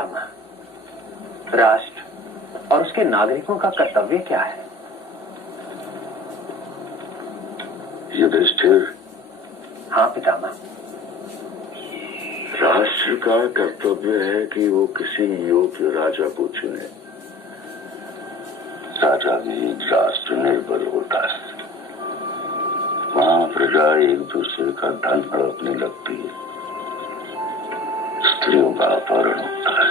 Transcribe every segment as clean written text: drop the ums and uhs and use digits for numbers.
पितामह, राष्ट्र और उसके नागरिकों का कर्तव्य क्या है? युधिष्ठिर। हाँ पितामह। राष्ट्र का कर्तव्य है कि वो किसी योग्य राजा को चुने। राजा भी राष्ट्र निर्भर होता है। वहां प्रजा एक दूसरे का धन हड़पने लगती है, स्त्रियों का अपहरण होता है।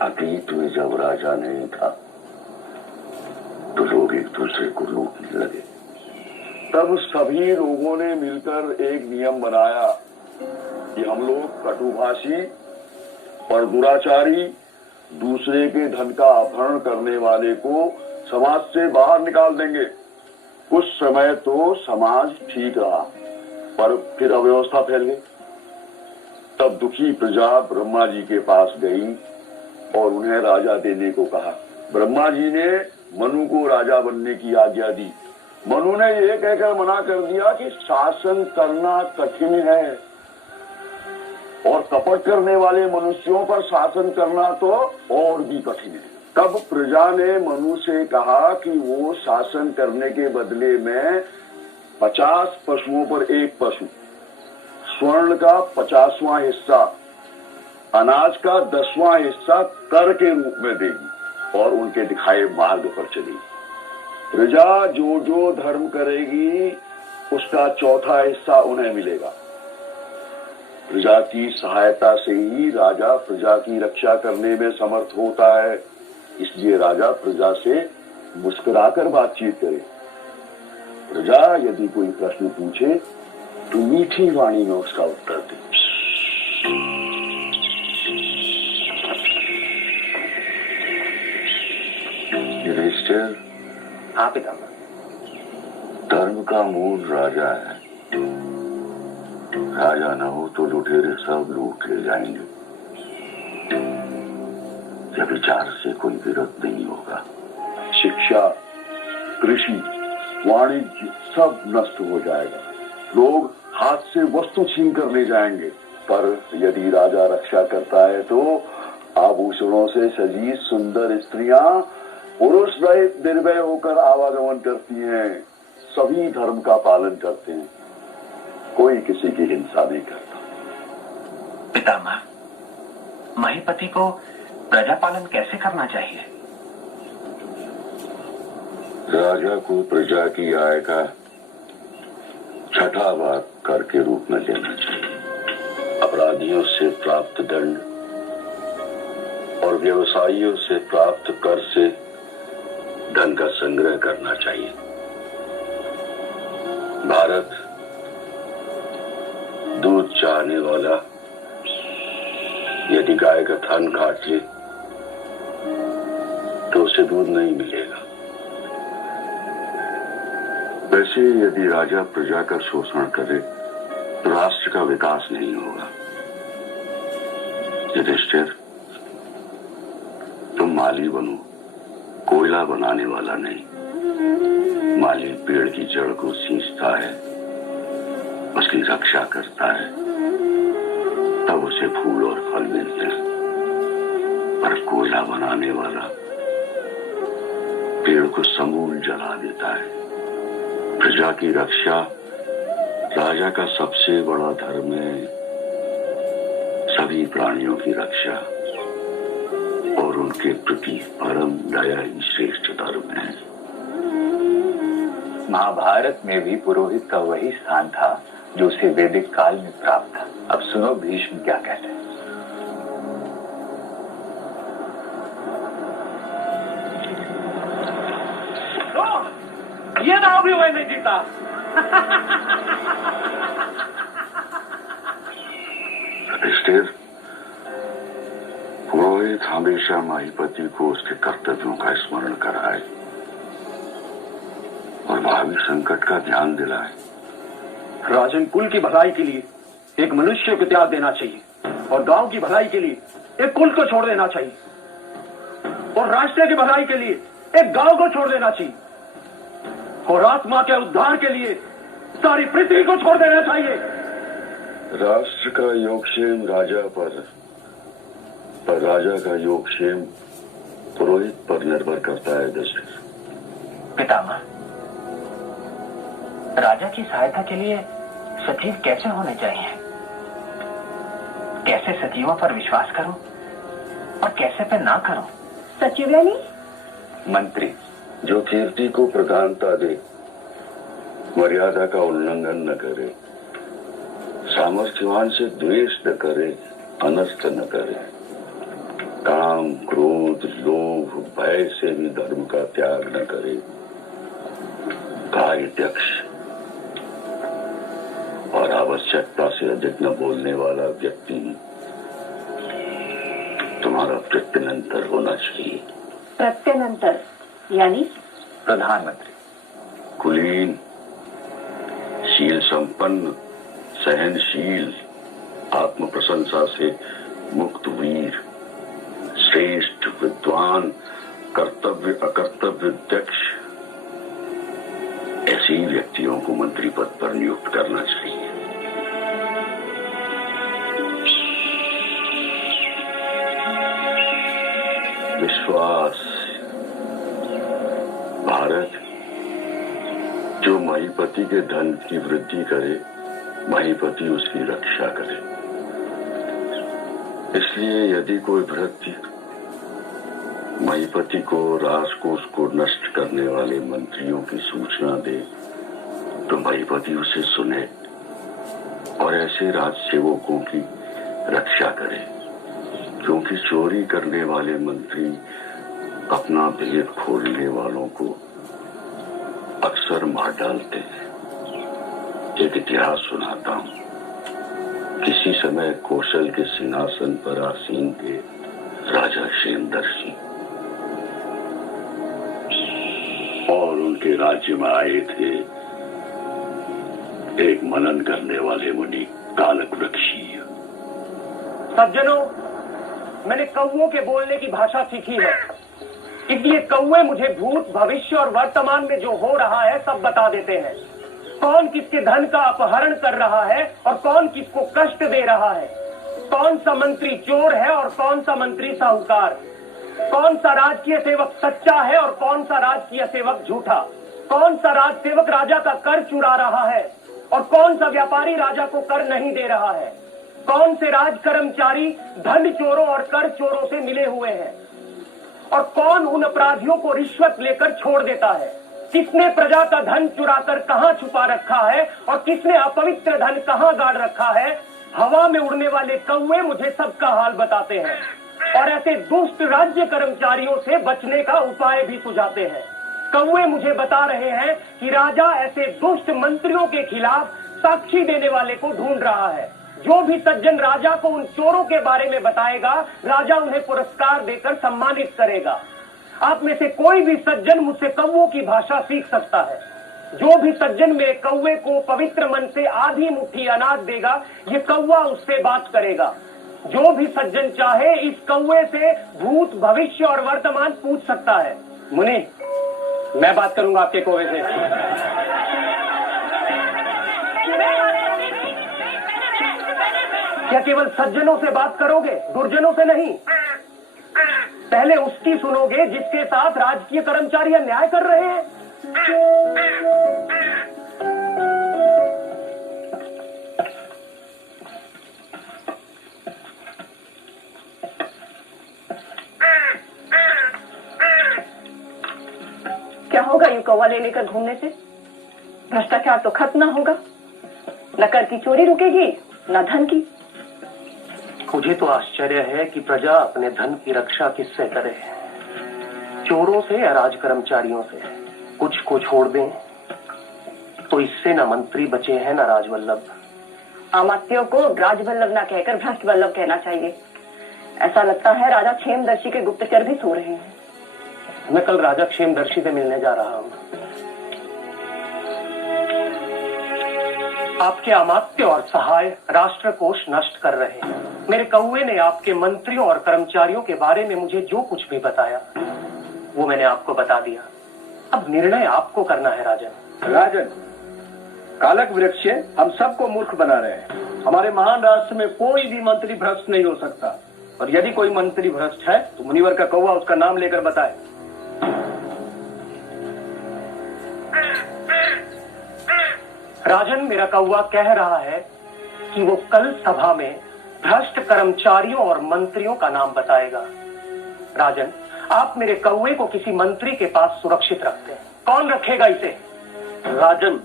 अतीत में जब राजा नहीं था तो लोग एक दूसरे को लूटने लगे। तब सभी लोगों ने मिलकर एक नियम बनाया कि हम लोग कटुभाषी और दुराचारी दूसरे के धन का अपहरण करने वाले को समाज से बाहर निकाल देंगे। कुछ समय तो समाज ठीक रहा, पर फिर अव्यवस्था फैल गई। तब दुखी प्रजा ब्रह्मा जी के पास गई और उन्हें राजा देने को कहा। ब्रह्मा जी ने मनु को राजा बनने की आज्ञा दी। मनु ने यह कहकर मना कर दिया कि शासन करना कठिन है और कपट करने वाले मनुष्यों पर शासन करना तो और भी कठिन है। तब प्रजा ने मनु से कहा कि वो शासन करने के बदले में 50 पशुओं पर एक पशु, स्वर्ण का 50वां हिस्सा, अनाज का 10वां हिस्सा कर के रूप में देगी और उनके दिखाए मार्ग पर चलेगी। प्रजा जो जो धर्म करेगी उसका चौथा हिस्सा उन्हें मिलेगा। प्रजा की सहायता से ही राजा प्रजा की रक्षा करने में समर्थ होता है। इसलिए राजा प्रजा से मुस्कुराकर बातचीत करे। प्रजा यदि कोई प्रश्न पूछे तो मीठी वाणी में उसका उत्तर दे। युधिष्ठिर। हाँ पितामह। धर्म का मूल राजा है। राजा न हो तो लुटेरे सब लूट ले जाएंगे। यह विचार से कोई विरोध नहीं होगा। शिक्षा, कृषि, वाणिज्य सब नष्ट हो जाएगा। लोग हाथ से वस्तु छीन कर ले जाएंगे। पर यदि राजा रक्षा करता है तो आभूषणों से सजी सुंदर स्त्रियां पुरुष रहित निर्भय होकर आवागमन करती हैं। सभी धर्म का पालन करते हैं। कोई किसी की हिंसा नहीं करता। पितामह, महीपति को प्रजा पालन कैसे करना चाहिए? राजा को प्रजा की आय का 6वां भाग कर के रूप में देना चाहिए। अपराधियों से प्राप्त दंड और व्यवसायियों से प्राप्त कर से धन का संग्रह करना चाहिए। भारत दूध चाहने वाला यदि गाय का थन काट ले तो उसे दूध नहीं मिलेगा। वैसे यदि राजा प्रजा का शोषण करे तो राष्ट्र का विकास नहीं होगा। युधिष्ठिर, तुम माली बनो, कोयला बनाने वाला नहीं। माली पेड़ की जड़ को सींचता है, उसकी रक्षा करता है, तब उसे फूल और फल मिलते हैं। पर कोयला बनाने वाला पेड़ को समूल जला देता है। प्रजा की रक्षा राजा का सबसे बड़ा धर्म है। सभी प्राणियों की रक्षा और उनके प्रति परम दया ही श्रेष्ठ धर्म है। महाभारत में भी पुरोहित का वही स्थान था जो उसे वैदिक काल में प्राप्त था। अब सुनो भीष्म क्या कहते हैं। ये दाव भी मैं नहीं जीता। युधिष्ठिर, पुरोहित हमेशा महीपति को उसके कर्तव्यों का स्मरण कराए और भावी संकट का ध्यान दिलाए। राजन, कुल की भलाई के लिए एक मनुष्य को त्याग देना चाहिए और गांव की भलाई के लिए एक कुल को छोड़ देना चाहिए। और राष्ट्र की भलाई के लिए एक गांव को छोड़ देना चाहिए, और आत्मा के उद्धार के लिए सारी पृथ्वी को छोड़ देना चाहिए। राष्ट्र का योगक्षेम राजा पर राजा का योगक्षेम पुरोहित पर निर्भर करता है दशरथ। पितामह, राजा की सहायता के लिए सचिव कैसे होने चाहिए? कैसे सचिवों पर विश्वास करूं और कैसे पे ना करूं? सचिव यानी मंत्री जो कीर्ति को प्रधानता दे, मर्यादा का उल्लंघन न करे, सामर्थ्यवान से द्वेष न करे, अनर्थ न करे, काम क्रोध लोभ भय से भी धर्म का त्याग न करे, कार्याध्यक्ष और आवश्यकता से अधिक न बोलने वाला व्यक्ति तुम्हारा प्रत्यनंतर होना चाहिए। प्रत्यनंतर यानी प्रधानमंत्री कुलीन, शील संपन्न, सहनशील, आत्म प्रशंसा से मुक्त वीर, श्रेष्ठ विद्वान, कर्तव्य अकर्तव्य दक्ष, ऐसे व्यक्तियों को मंत्री पद पर नियुक्त करना चाहिए। विश्वास। भारत जो महीपति के धन की वृद्धि करे, महीपति उसकी रक्षा करे। इसलिए यदि कोई भृत्य महीपति को राजकोष को नष्ट करने वाले मंत्रियों की सूचना दे, तो महीपति उसे सुने और ऐसे राजसेवकों की रक्षा करे, क्योंकि चोरी करने वाले मंत्री अपना भेद खोलने वालों को अक्सर मार डालते हैं। एक इतिहास सुनाता हूं। किसी समय कौशल के सिंहासन पर आसीन थे राजा क्षेमदर्शी, और उनके राज्य में आए थे एक मनन करने वाले मुनि कालवृक्षीय। सज्जनों, मैंने कौवों के बोलने की भाषा सीखी है, इसलिए कौवे मुझे भूत भविष्य और वर्तमान में जो हो रहा है सब बता देते हैं। कौन किसके धन का अपहरण कर रहा है और कौन किसको कष्ट दे रहा है, कौन सा मंत्री चोर है और कौन सा मंत्री साहूकार, कौन सा राजकीय सेवक सच्चा है और कौन सा राजकीय सेवक झूठा, कौन सा राज सेवक राजा का कर चुरा रहा है और कौन सा व्यापारी राजा को कर नहीं दे रहा है, कौन से राज कर्मचारी धन चोरों और कर चोरों से मिले हुए हैं और कौन उन अपराधियों को रिश्वत लेकर छोड़ देता है, किसने प्रजा का धन चुराकर कहां छुपा रखा है और किसने अपवित्र धन कहां गाड़ रखा है। हवा में उड़ने वाले कौवे मुझे सबका हाल बताते हैं और ऐसे दुष्ट राज्य कर्मचारियों से बचने का उपाय भी सुझाते हैं। कौवे मुझे बता रहे हैं कि राजा ऐसे दुष्ट मंत्रियों के खिलाफ साक्षी देने वाले को ढूंढ रहा है। जो भी सज्जन राजा को उन चोरों के बारे में बताएगा, राजा उन्हें पुरस्कार देकर सम्मानित करेगा। आप में से कोई भी सज्जन मुझसे कौवों की भाषा सीख सकता है। जो भी सज्जन मेरे कौवे को पवित्र मन से आधी मुट्ठी अनाज देगा, ये कौवा उससे बात करेगा। जो भी सज्जन चाहे इस कौवे से भूत भविष्य और वर्तमान पूछ सकता है। मुनि, मैं बात करूंगा आपके कौवे से। क्या केवल सज्जनों से बात करोगे, दुर्जनों से नहीं? पहले उसकी सुनोगे जिसके साथ राजकीय कर्मचारी अन्याय कर रहे हैं। क्या होगा यूं कौवा ले लेकर घूमने से? भ्रष्टाचार तो खत्म ना होगा, न कर की चोरी रुकेगी न धन की। मुझे तो आश्चर्य है कि प्रजा अपने धन की रक्षा किससे करे, चोरों से या राज कर्मचारियों से। कुछ को छोड़ दें तो इससे न मंत्री बचे हैं न राजवल्लभ। अमात्यों को राजवल्लभ ना कहकर भ्रष्ट वल्लभ कहना चाहिए। ऐसा लगता है राजा क्षेमदर्शी के गुप्तचर भी सो रहे हैं। मैं कल राजा क्षेमदर्शी से मिलने जा रहा हूँ। आपके अमात्य और सहाय राष्ट्र कोष नष्ट कर रहे हैं। मेरे कौवे ने आपके मंत्रियों और कर्मचारियों के बारे में मुझे जो कुछ भी बताया वो मैंने आपको बता दिया। अब निर्णय आपको करना है राजन। राजन, कालक वृक्ष हम सबको मूर्ख बना रहे हैं। हमारे महान राष्ट्र में कोई भी मंत्री भ्रष्ट नहीं हो सकता, और यदि कोई मंत्री भ्रष्ट है तो मुनिवर का कौवा उसका नाम लेकर बताए। राजन, मेरा कौवा कह रहा है कि वो कल सभा में भ्रष्ट कर्मचारियों और मंत्रियों का नाम बताएगा। राजन, आप मेरे कौवे को किसी मंत्री के पास सुरक्षित रखते हैं। कौन रखेगा इसे? राजन,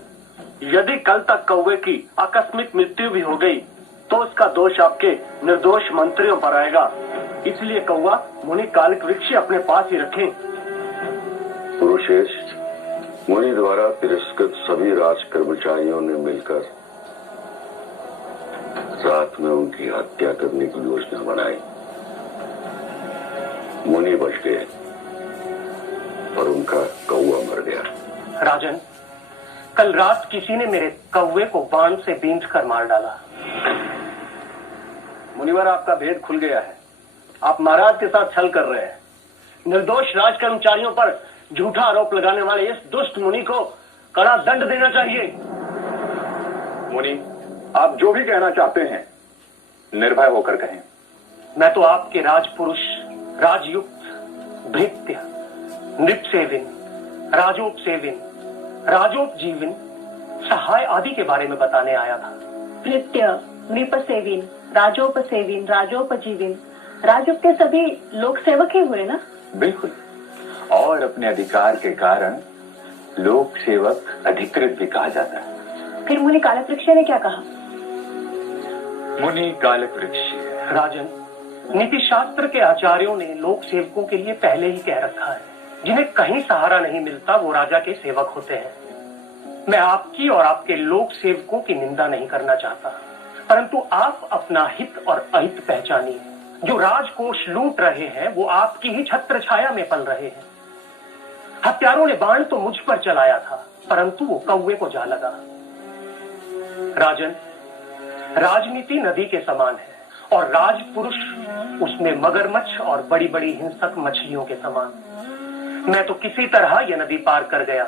यदि कल तक कौवे की आकस्मिक मृत्यु भी हो गई तो उसका दोष आपके निर्दोष मंत्रियों पर आएगा। इसलिए कौवा मुनि कालक वृक्ष अपने पास ही रखें। पुरुषेश, मुनि द्वारा तिरस्कृत सभी राज कर्मचारियों ने मिलकर रात में उनकी हत्या करने की योजना बनाई। मुनि बच गए और उनका कौवा मर गया। राजन, कल रात किसी ने मेरे कौवे को बाण से बींध कर मार डाला। मुनिवर, आपका भेद खुल गया है। आप महाराज के साथ छल कर रहे हैं। निर्दोष राज कर्मचारियों पर झूठा आरोप लगाने वाले इस दुष्ट मुनि को कड़ा दंड देना चाहिए। मुनि, आप जो भी कहना चाहते हैं निर्भय होकर कहें। मैं तो आपके राजपुरुष, राजयुक्त, भृत्य, नृपसेविन, राजोपसेविन, राजोपजीविन, सहाय आदि के बारे में बताने आया था। भृत्य, नृपसेविन, राजोपसेविन, राजोपजीविन, राजयुक्त के सभी लोक सेवक ही हुए ना? बिल्कुल, और अपने अधिकार के कारण लोक सेवक अधिकृत भी कहा जाता है। फिर मुनि कालक वृक्ष ने क्या कहा? मुनि कालक वृक्ष। राजन, नीति शास्त्र के आचार्यों ने लोक सेवकों के लिए पहले ही कह रखा है, जिन्हें कहीं सहारा नहीं मिलता वो राजा के सेवक होते हैं। मैं आपकी और आपके लोक सेवकों की निंदा नहीं करना चाहता, परंतु आप अपना हित और अहित पहचानिए। जो राजकोष लूट रहे हैं वो आपकी ही छत्र छाया में पल रहे हैं। हत्यारों ने बाण तो मुझ पर चलाया था, परंतु वो कौवे को जा लगा। राजन, राजनीति नदी के समान है और राजपुरुष उसमें मगरमच्छ और बड़ी बड़ी हिंसक मछलियों के समान। मैं तो किसी तरह यह नदी पार कर गया,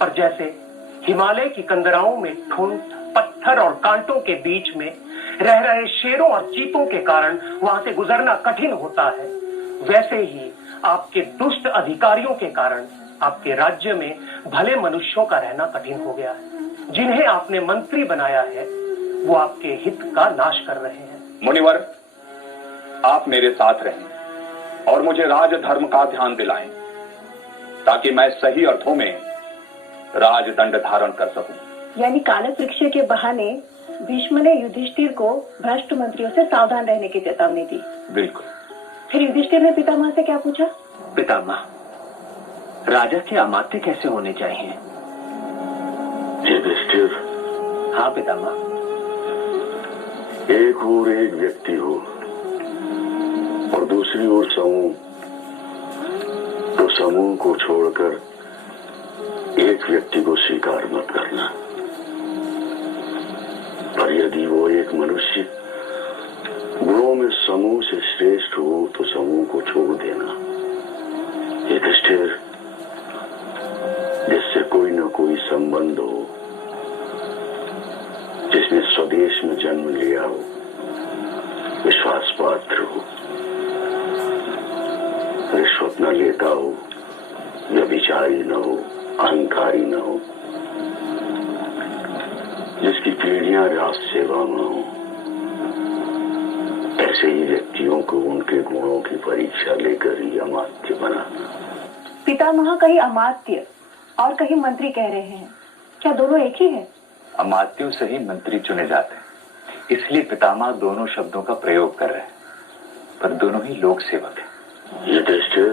पर जैसे हिमालय की कंदराओं में ठुंड, पत्थर और कांटों के बीच में रह रहे शेरों और चीतों के कारण वहां से गुजरना कठिन होता है, वैसे ही आपके दुष्ट अधिकारियों के कारण आपके राज्य में भले मनुष्यों का रहना कठिन हो गया है। जिन्हें आपने मंत्री बनाया है वो आपके हित का नाश कर रहे हैं। मुनिवर, आप मेरे साथ रहें और मुझे राजधर्म का ध्यान दिलाएं, ताकि मैं सही अर्थों में राजदंड धारण कर सकूं। यानी कालक वृक्ष के बहाने भीष्म ने युधिष्ठिर को भ्रष्ट मंत्रियों से सावधान रहने की चेतावनी दी। बिल्कुल। फिर युधिष्ठिर ने पितामह से क्या पूछा? पितामह, राजा के अमात्य कैसे होने चाहिए? युधिष्ठिर, हाँ पितामह। एक ओर एक व्यक्ति हो और दूसरी ओर समूह, तो समूह को छोड़कर एक व्यक्ति को स्वीकार मत करना। पर यदि वो एक मनुष्य गुणों में समूह से श्रेष्ठ हो तो समूह को छोड़ देना। युधिष्ठिर, जिससे कोई न कोई संबंध हो, जिसने स्वदेश में जन्म लिया हो, विश्वास पात्र हो, रिश्वत न लेता हो, व्यभिचारी न हो, अहंकारी न हो, जिसकी पीढ़ियां राष्ट्र सेवा में हो, ऐसे ही व्यक्तियों को उनके गुणों की परीक्षा लेकर ही अमात्य बनाना। पितामह कहीं अमात्य और कहीं मंत्री कह रहे हैं, क्या दोनों एक ही है? अमात्यों से ही मंत्री चुने जाते हैं, इसलिए पितामह दोनों शब्दों का प्रयोग कर रहे हैं, पर दोनों ही लोक सेवक हैं। युधिष्ठिर,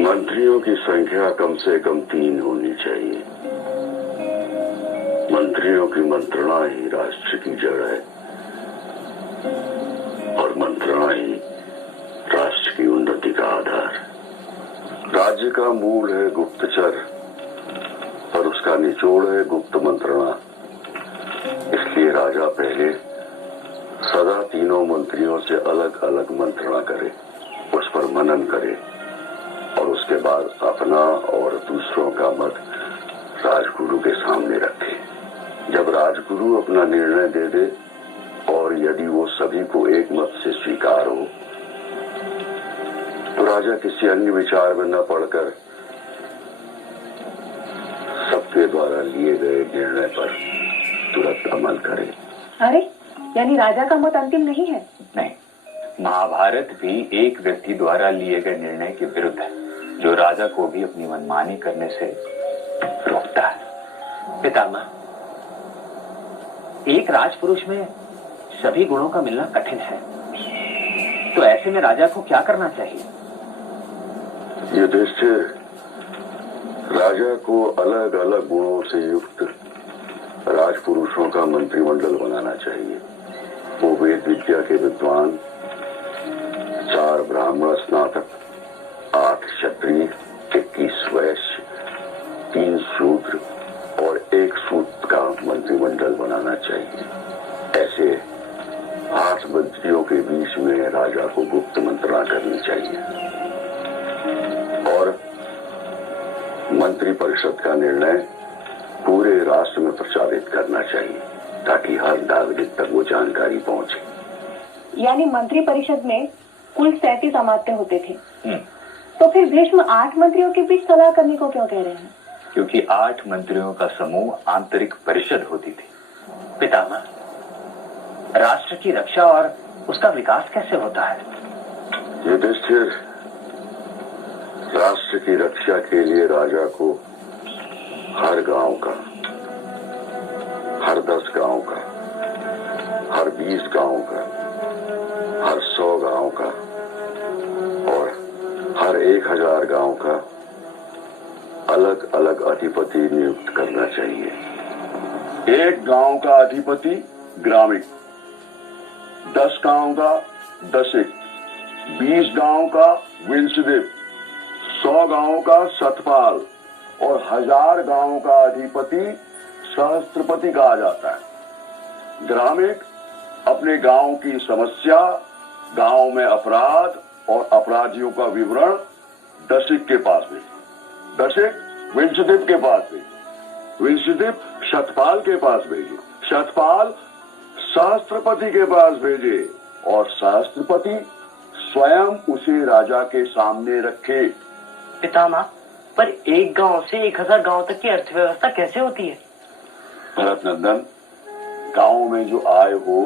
मंत्रियों की संख्या कम से कम 3 होनी चाहिए। मंत्रियों की मंत्रणा ही राष्ट्र की जड़ है और मंत्रणा ही राष्ट्र की उन्नति का आधार। राज्य का मूल है गुप्तचर और उसका निचोड़ है गुप्त मंत्रणा। इसलिए राजा पहले सदा तीनों मंत्रियों से अलग अलग मंत्रणा करे, उस पर मनन करे और उसके बाद अपना और दूसरों का मत राजगुरु के सामने रखे। जब राजगुरु अपना निर्णय दे दे और यदि वो सभी को एक मत से स्वीकार हो तो राजा किसी अन्य विचार में न पड़कर सबके द्वारा लिए गए निर्णय पर तुरंत अमल करे। अरे यानी राजा का मत अंतिम नहीं है? नहीं, महाभारत भी एक व्यक्ति द्वारा लिए गए निर्णय के विरुद्ध है, जो राजा को भी अपनी मनमानी करने से रोकता है। पितामह, एक राजपुरुष में सभी गुणों का मिलना कठिन है, तो ऐसे में राजा को क्या करना चाहिए? युधिष्ठिर, राजा को अलग अलग गुणों से युक्त राजपुरुषों का मंत्रिमंडल बनाना चाहिए। वो वेद विद्या के विद्वान, 4 ब्राह्मण स्नातक, 8 क्षत्रिय, 21 वैश्य, 3 शूद्र और 1 सूत का मंत्रिमंडल बनाना चाहिए। ऐसे 8 मंत्रियों के बीच में राजा को गुप्त मंत्रणा करनी चाहिए और मंत्री परिषद का निर्णय पूरे राष्ट्र में प्रचारित करना चाहिए ताकि हर नागरिक तक वो जानकारी पहुंचे। यानी मंत्री परिषद में कुल 37 अमात्य होते थे, तो फिर भीष्म 8 मंत्रियों के बीच सलाह करने को क्यों कह रहे हैं? क्योंकि 8 मंत्रियों का समूह आंतरिक परिषद होती थी। पितामह, राष्ट्र की रक्षा और उसका विकास कैसे होता है? युधिष्ठिर, राष्ट्र की रक्षा के लिए राजा को हर गांव का, हर 10 गांव का, हर 20 गांव का, हर 100 गांव का और हर 1000 गांव का अलग अलग अधिपति नियुक्त करना चाहिए। एक गांव का अधिपति ग्रामिक, 10 गांव का दशिक, 20 गांव का विंशदेव, 100 गांव का सतपाल और 1000 गांव का अधिपति सहस्त्रपति कहा जाता है। ग्रामिक अपने गांव की समस्या, गांव में अपराध और अपराधियों का विवरण दशिक के पास भेजे, दशिक विंशदेव के पास भेजे, विंशदेव शतपाल के पास भेजे, शतपाल सहस्त्रपति के पास भेजे और सहस्त्रपति स्वयं उसे राजा के सामने रखे। पितामह, पर एक गांव से 1000 गांव तक की अर्थव्यवस्था कैसे होती है? भरत नंदन, गांव में जो आय हो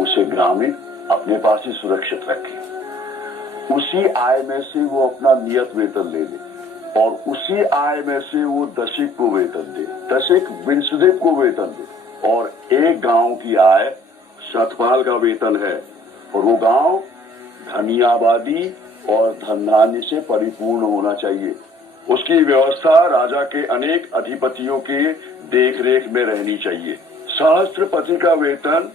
उसे ग्रामीण अपने पास ही सुरक्षित रखे। उसी आय में से वो अपना नियत वेतन ले ले और उसी आय में से वो दशिक को वेतन दे, दशिक विंशदेव को वेतन दे और एक गांव की आय शतपाल का वेतन है और वो गांव धनी आबादी और धन धान्य से परिपूर्ण होना चाहिए। उसकी व्यवस्था राजा के अनेक अधिपतियों के देखरेख में रहनी चाहिए। सहस्त्रपति का वेतन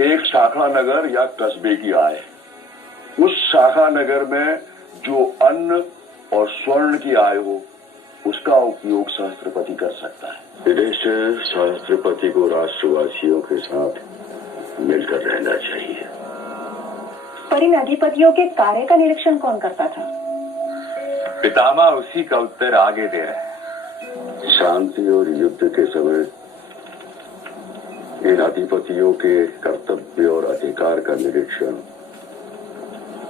एक शाखा नगर या कस्बे की आय है। उस शाखा नगर में जो अन्न और स्वर्ण की आय हो उसका उपयोग सहस्त्रपति कर सकता है। विदेश सहस्त्रपति को राष्ट्रवासियों के साथ मिलकर रहना चाहिए। पर इन अधिपतियों के कार्य का निरीक्षण कौन करता था? पितामह उसी का उत्तर आगे दे रहे हैं। शांति और युद्ध के समय इन अधिपतियों के कर्तव्य और अधिकार का निरीक्षण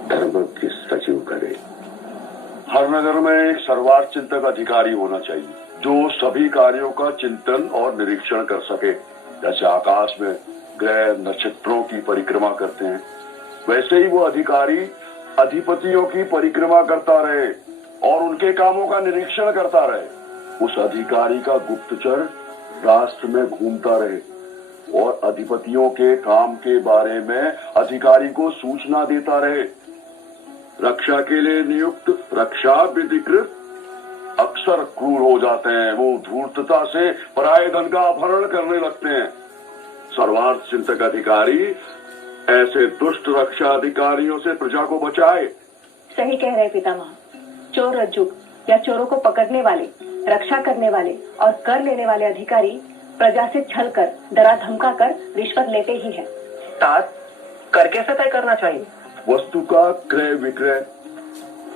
धर्मज्ञ सचिव करे। हर नगर में एक सर्वार्थ चिंतक अधिकारी होना चाहिए जो सभी कार्यों का चिंतन और निरीक्षण कर सके। जैसे आकाश में ग्रह नक्षत्रों की परिक्रमा करते हैं, वैसे ही वो अधिकारी अधिपतियों की परिक्रमा करता रहे और उनके कामों का निरीक्षण करता रहे। उस अधिकारी का गुप्तचर राष्ट्र में घूमता रहे और अधिपतियों के काम के बारे में अधिकारी को सूचना देता रहे। रक्षा के लिए नियुक्त रक्षा विधिकृत अक्सर क्रूर हो जाते हैं। वो धूर्तता से पराये धन का अपहरण करने लगते हैं। सर्वार्थ चिंतक अधिकारी ऐसे दुष्ट रक्षा अधिकारियों से प्रजा को बचाए। सही कह रहे पितामह। चोर रज्जुक या चोरों को पकड़ने वाले, रक्षा करने वाले और कर लेने वाले अधिकारी प्रजा से छल कर, डरा धमका कर रिश्वत लेते ही हैं। तात कर कैसे तय करना चाहिए? वस्तु का क्रय विक्रय,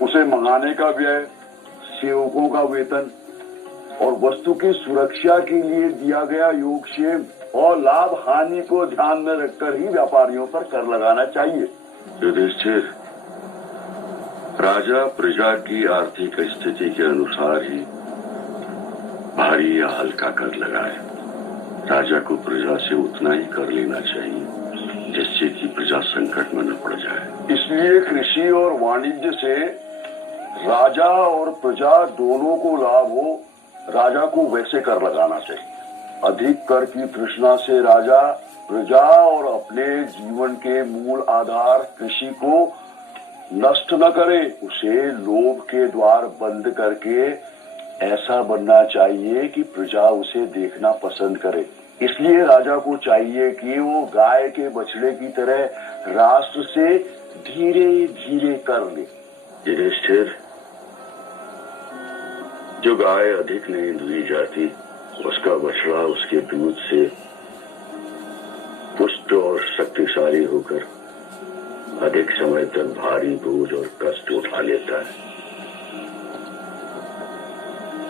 उसे मंगाने का व्यय, सेवकों का वेतन और वस्तु की सुरक्षा के लिए दिया गया योगक्षेम और लाभ हानि को ध्यान में रखकर ही व्यापारियों पर कर लगाना चाहिए। युधिष्ठिर, राजा प्रजा की आर्थिक स्थिति के अनुसार ही भारी या हल्का कर लगाए। राजा को प्रजा से उतना ही कर लेना चाहिए जिससे कि प्रजा संकट में न पड़ जाए। इसलिए कृषि और वाणिज्य से राजा और प्रजा दोनों को लाभ हो, राजा को वैसे कर लगाना चाहिए। अधिक कर की तृष्णा से राजा प्रजा और अपने जीवन के मूल आधार कृषि को नष्ट न करे, उसे लोभ के द्वार बंद करके ऐसा बनना चाहिए कि प्रजा उसे देखना पसंद करे। इसलिए राजा को चाहिए कि वो गाय के बछड़े की तरह राष्ट्र से धीरे धीरे कर ले। युधिष्ठिर, जो गाय अधिक नहीं दुही जाती, उसका बछड़ा उसके दूध से पुष्ट और शक्तिशाली होकर अधिक समय तक भारी बोझ और कष्ट उठा लेता है।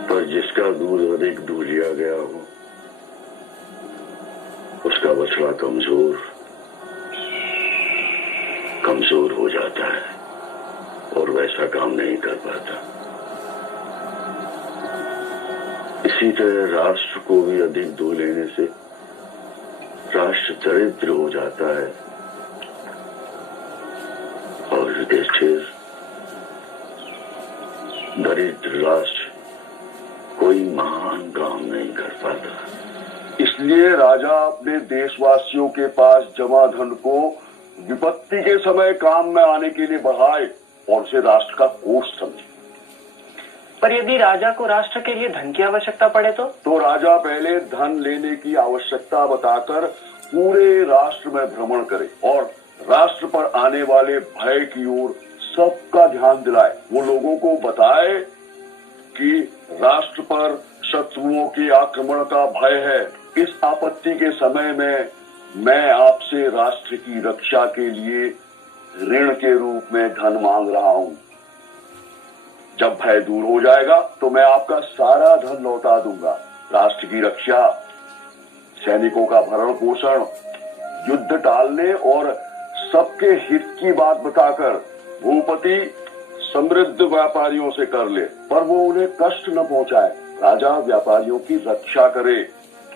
पर जिसका दूध अधिक दूहिया गया हो, उसका बछड़ा कमजोर हो जाता है और वैसा काम नहीं कर पाता। इसी तरह राष्ट्र को भी अधिक दूध लेने से राष्ट्र दरिद्र हो जाता है और युधिष्ठिर, दरिद्र राष्ट्र कोई महान काम नहीं कर पाता। इसलिए राजा अपने देशवासियों के पास जमा धन को विपत्ति के समय काम में आने के लिए बढ़ाए और उसे राष्ट्र का कोष समझे। पर यदि राजा को राष्ट्र के लिए धन की आवश्यकता पड़े तो राजा पहले धन लेने की आवश्यकता बताकर पूरे राष्ट्र में भ्रमण करे और राष्ट्र पर आने वाले भय की ओर सबका ध्यान दिलाए। वो लोगों को बताए कि राष्ट्र पर शत्रुओं के आक्रमण का भय है। इस आपत्ति के समय में मैं आपसे राष्ट्र की रक्षा के लिए ऋण के रूप में धन मांग रहा हूँ। जब भय दूर हो जाएगा तो मैं आपका सारा धन लौटा दूंगा। राष्ट्र की रक्षा, सैनिकों का भरण पोषण, युद्ध टालने और सबके हित की बात बताकर भूपति समृद्ध व्यापारियों से कर ले, पर वो उन्हें कष्ट न पहुंचाए। राजा व्यापारियों की रक्षा करे,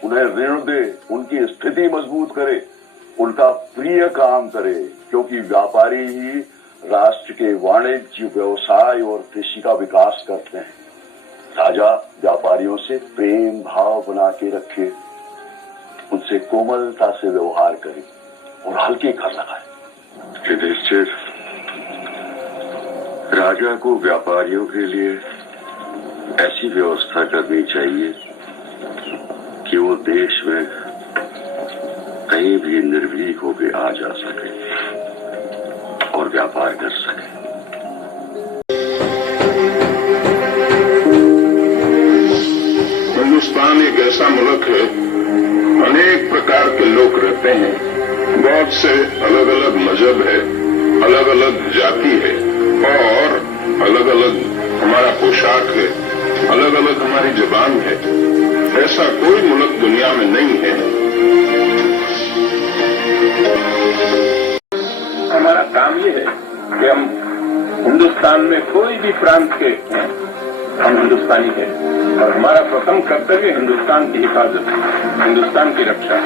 उन्हें ऋण दे, उनकी स्थिति मजबूत करे, उनका प्रिय काम करे, क्योंकि व्यापारी ही राष्ट्र के वाणिज्य, व्यवसाय और कृषि का विकास करते हैं। राजा व्यापारियों से प्रेम भाव बना के रखे, उनसे कोमलता से व्यवहार करे और हल्के कर लगाए। युधिष्ठिर, राजा को व्यापारियों के लिए ऐसी व्यवस्था करनी चाहिए कि वो देश में कहीं भी निर्भीक होकर आ जा सके और व्यापार कर सके। हिंदुस्तान एक ऐसा मुल्क है, अनेक प्रकार के लोग रहते हैं, बहुत से अलग अलग मजहब है, अलग अलग जाति है और अलग अलग हमारा पोशाक है, अलग अलग हमारी जुबान है। ऐसा कोई मुल्क दुनिया में नहीं है। हमारा काम ये है कि हम हिंदुस्तान में कोई भी प्रांत के हैं, हम हिंदुस्तानी हैं और हमारा प्रथम कर्तव्य हिंदुस्तान की हिफाजत, हिंदुस्तान की रक्षा।